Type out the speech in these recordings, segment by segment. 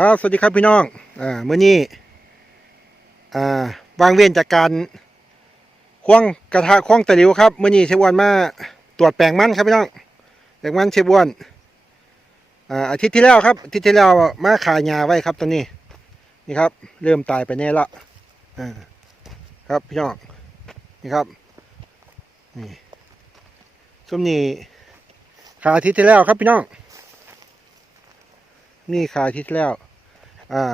ครับสวัสดีครับพี่น้องอ่าเมื่อนี้อ่าวางเวียนจากการคว้างกระทะคว้างตะหลิวครับเมื่อนี้เชฟอ้วนมาตรวจแปลงมันครับพี่น้องแปลงมันเชฟอ้วนอ่าอาทิตย์ที่แล้วครับอาทิตย์ที่แล้วมาขายยาไว้ครับตัวนี้นี่ครับ เริ่มตายไปแน่ละอ่าครับพี่น้องนี่ครับนี่ส้มนี่ขาอาทิตย์ที่แล้วครับพี่น้องนี่ขายอาทิตย์ที่แล้ว อ่า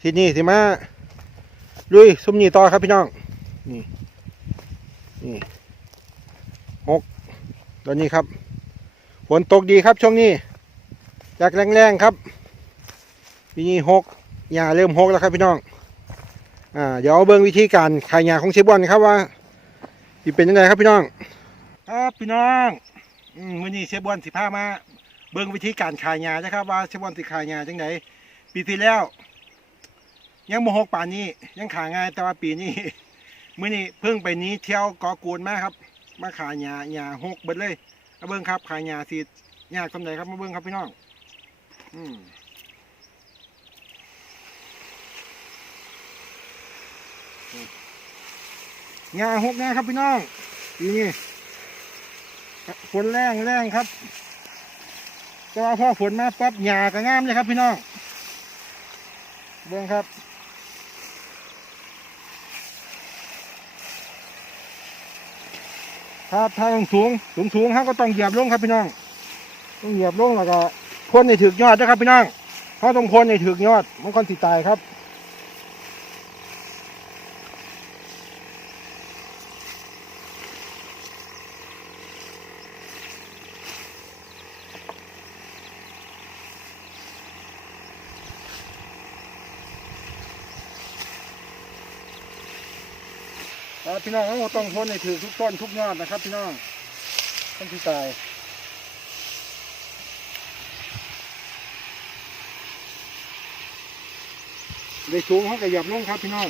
ทีนี้สิมาลุยซุ้มนี่ต่อครับพี่น้อง นี่ นี่หกตอนนี้ครับ ฝนตกดีครับช่วงนี้จากแรงๆครับปีนี้หกหญ้าเริ่มหกแล้วครับพี่น้อง อ่า เดี๋ยวเอาเบิ่งวิธีการขายหญ้าของเชฟบอลครับว่าสิเป็นยังไงครับพี่น้อง ครับพี่น้องอืมมื้อนี้เชฟบอลสิพามา เบิ่งวิธีการขายหญ้านะครับว่าเชฟบอลสิขายหญ้าจังได ปีที่แล้ว ยังโมหกป่านนี้ ยังขายง่ายแต่ว่าปีนี้มื้อนี้เพิ่งไปนี้เที่ยวกอกูลมาครับ มาขายหญ้าหญ้าหกเบิดเลยมาเบิ่งครับขายหญ้าสิยากสำใดครับมาเบิ่งครับพี่น้องอืมหญ้าหกนะครับพี่น้องปีนี้ฝนแรงแรงครับแต่ว่าพอฝนมาปั๊บหญ้าก็งามเลยครับพี่น้อง เบิ่งครับ ถ้าถ้าสูงสูงสูงฮะก็ต้องเหยียบลงครับพี่น้อง ต้องเหยียบลงแล้วก็พ่นในถือยอดนะครับพี่น้องเพราะต้องพ่นในถือยอดมันก่อนสิตายครับ พี่น้องเราต้องพ่นในถือทุกต้นทุกยอดนะครับ พี่น้องต้นที่ตายได้สูงเขาก็หยับลงครับพี่น้อง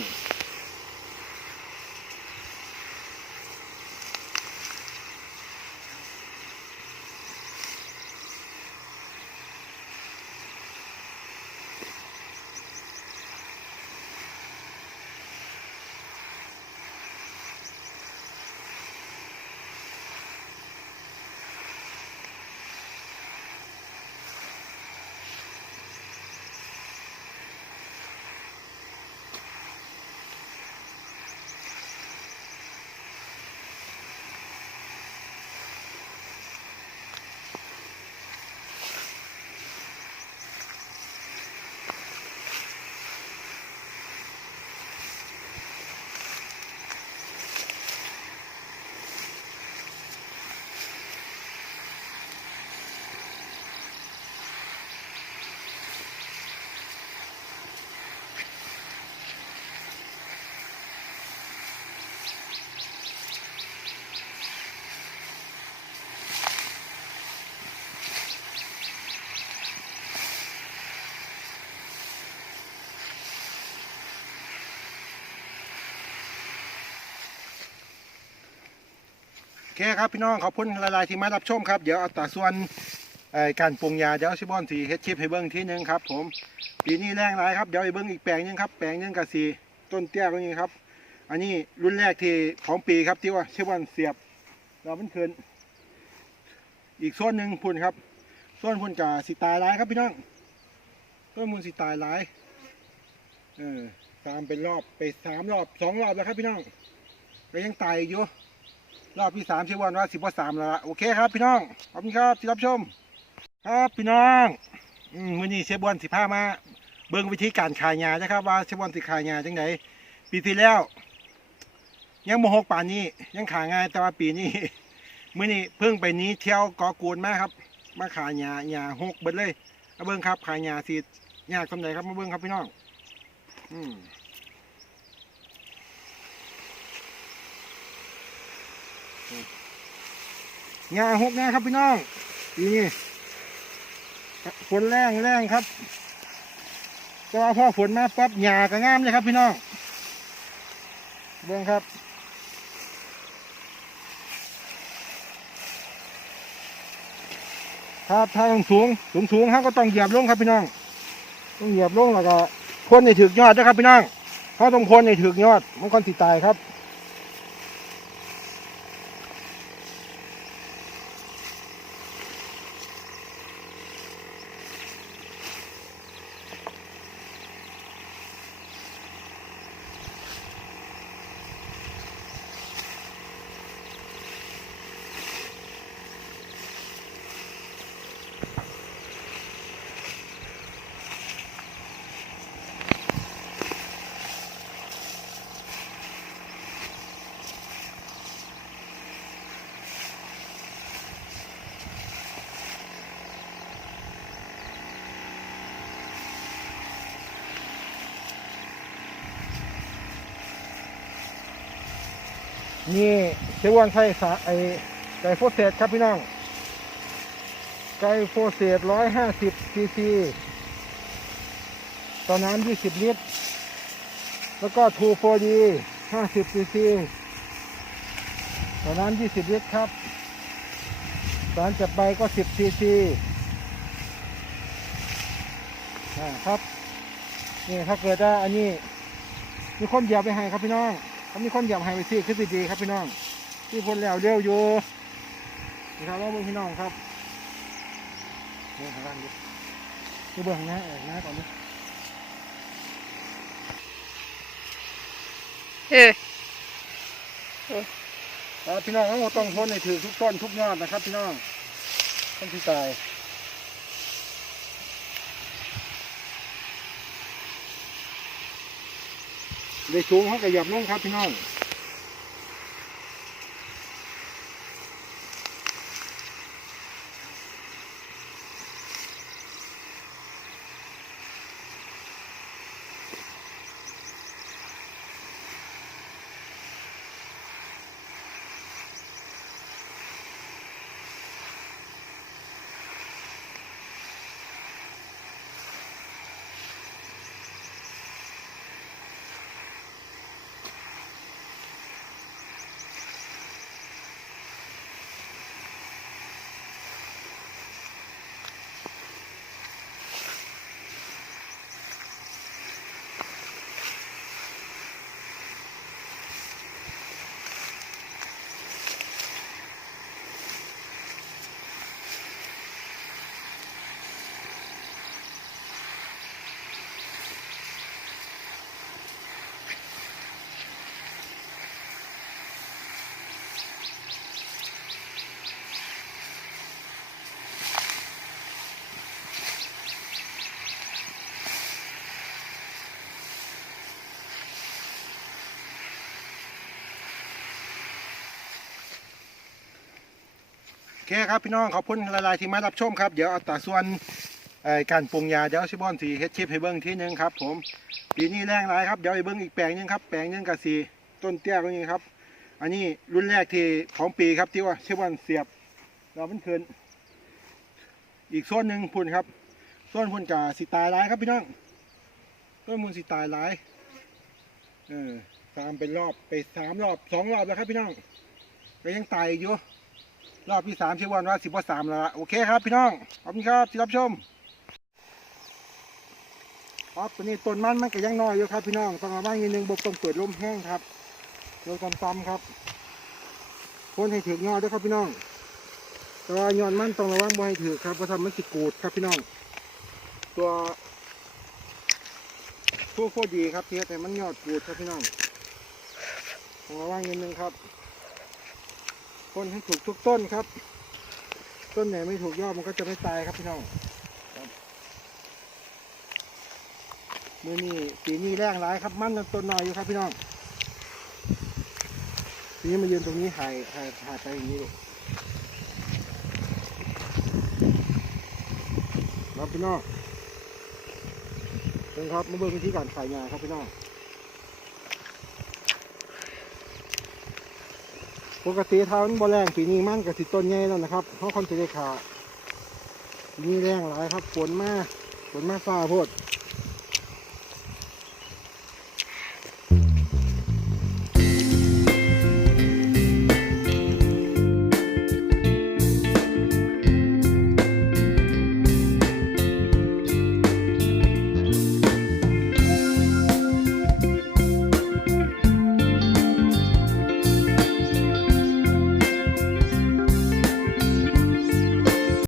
เคครับพี่น้องขอบคุณหลายๆที่มารับชมครับ เดี๋ยวเอาแต่ส่วนการปรุงยาเดี๋ยวชิบอนสีเฮ็ดชิปให้เบิ้งทีหนึงครับผมปีนี้แรงหลายครับเดี๋ยวไปเบิ้งอีกแปลงหนึงครับแปลงหนึงกับสีต้นเตี้ยตรงนี้ครับ อันนี้รุ่นแรกที่ของปีครับที่ว่าชิบอนเสียบเรามันเคินอีกส่วนหนึ่งพุ่นครับ ส่วนพุ่นกับสีตายหลายครับพี่น้องต้นมูลสีตายหลายเออตามเป็นรอบไปสามรอบสองรอบแล้วครับพี่น้องก็ยังตายอยู่ รอบที่สามเชื่อวันว่าสิบว่าสามแล้วละโอเคครับพี่น้องขอบคุณครับที่รับชม ครับพี่น้องอืมมื้อนี้เชฟบอลสิพามา เบิ่งวิธีการขายยานะครับว่าเชฟบอลสิขายยาจังไดปีที่แล้ว ยังโมหกป่านนี้ ยังขายง่ายแต่ว่าปีนี้ มื้อนี้เพิ่งไปนี้เที่ยวกอกูลมาครับ มาขายยายาหกเบิดเลยมาเบิ่งครับขายยาสิยากสำใดครับมาเบิ่งครับพี่น้อง อืม หญ้าหกนะครับพี่น้องนี้ฝนแรงแรงครับแต่ว่าพอฝนมาปั๊บหญ้าก็งามเลยครับพี่น้องเบิ่งครับถ้าถ้าสูงสูงสูงเขาก็ต้องเหยียบลงครับพี่น้อง ต้องเหยียบลงแล้วก็พ่นในถึกยอดนะครับพี่น้องเขาต้องพ่นในถึกยอดมันก่อนสิดตายครับ นี่เชวันใช้สาไอไก่โฟเซตครับพี่น้อง ไก่โฟเซตร้อยห้าสิบซีซีต่อน้ำยี่สิบลิตร แล้วก็ทูโฟดีห้าสิบซีซีต่อน้ำยี่สิบลิตรครับ สารจับใบก็สิบซีซีอ่าครับ นี่ถ้าเกิดว่าอันนี้ มีคนเหยียบไปให้ครับพี่น้อง เขามีคนเหยียบให้ไปสิคือสิดีครับพี่น้องที่พ้นแล้วเร็วอยู่นี่ครับว่าเบิ่งพี่น้องครับนี่ข้างล่างดิคือเบื้องหน้าเออหน้าก่อนดิเอออ่าพี่น้องเราต้องพ้นในถือทุกต้นทุกยอดนะครับ พี่น้องต้นที่ตาย ได้สูงเขาก็หยับลงครับพี่น้อง เคครับพี่น้องขอบคุณหลายๆที่มารับชมครับเดี๋ยวเอาแต่ส่วนการปรุงยาเดี๋ยวชิบอนสีเฮ็ดชิปให้เบิ้งทีหนึงครับผมปีนี้แรงหลายครับเดี๋ยวไปเบิ้งอีกแปลงหนึงครับแปลงหนึงกับสีต้นเตี้ยตรงนี้ครับ อันนี้รุ่นแรกที่ของปีครับที่ว่าชิบอนเสียบเรามันเคินอีกส่วนหนึ่งพุ่นครับส่วนพุ่นกับสีตายหลายครับพี่น้องต้นมูลสีตายหลายเออตามเป็นรอบไปสามรอบสองรอบแล้วครับพี่น้องก็ยังตายอยู่ รอบที่สามชื่อวันว่าสิบว่าสามแล้วละโอเคครับพี่น้องขอบคุณครับที่รับชมครับตัวนี้ต้นมันมันก็ยังน้อยอยู่ครับพี่น้องต้องระวังนิดนึงบกต้องเปิดลมแห้งครับโดยตำๆครับพ่นให้ถึงยอดด้วยครับพี่น้อง แต่ว่ายอดมันต้องระวังบ่ให้ถือครับเพราะทำมันสิกูดครับพี่น้อง ตัวผู้โคตรดีครับเทียแต่มันยอดกูดครับพี่น้องต้องระวังนิดนึงครับ พ่นให้ถูกทุกต้นครับ ต้นไหนไม่ถูกยอดมันก็จะไม่ตายครับพี่น้องมือนี้ปีนี้แรงร้ายครับมั่นต้นน้อยอยู่ครับพี่น้องทีนี้มายืนตรงนี้หายหายหายไปอย่างนี้ลูกครับพี่น้องเป็นครับมาเบิ่งวิธีการขายงาครับพี่น้อง ปกติถ้ามันบ่แรงปีนี้มันกับสิต้นใหญ่แล้วนะครับเพราะคนจะได้ขาปีนี้แรงหลายครับฝนมาฝนมาฟ้าโพด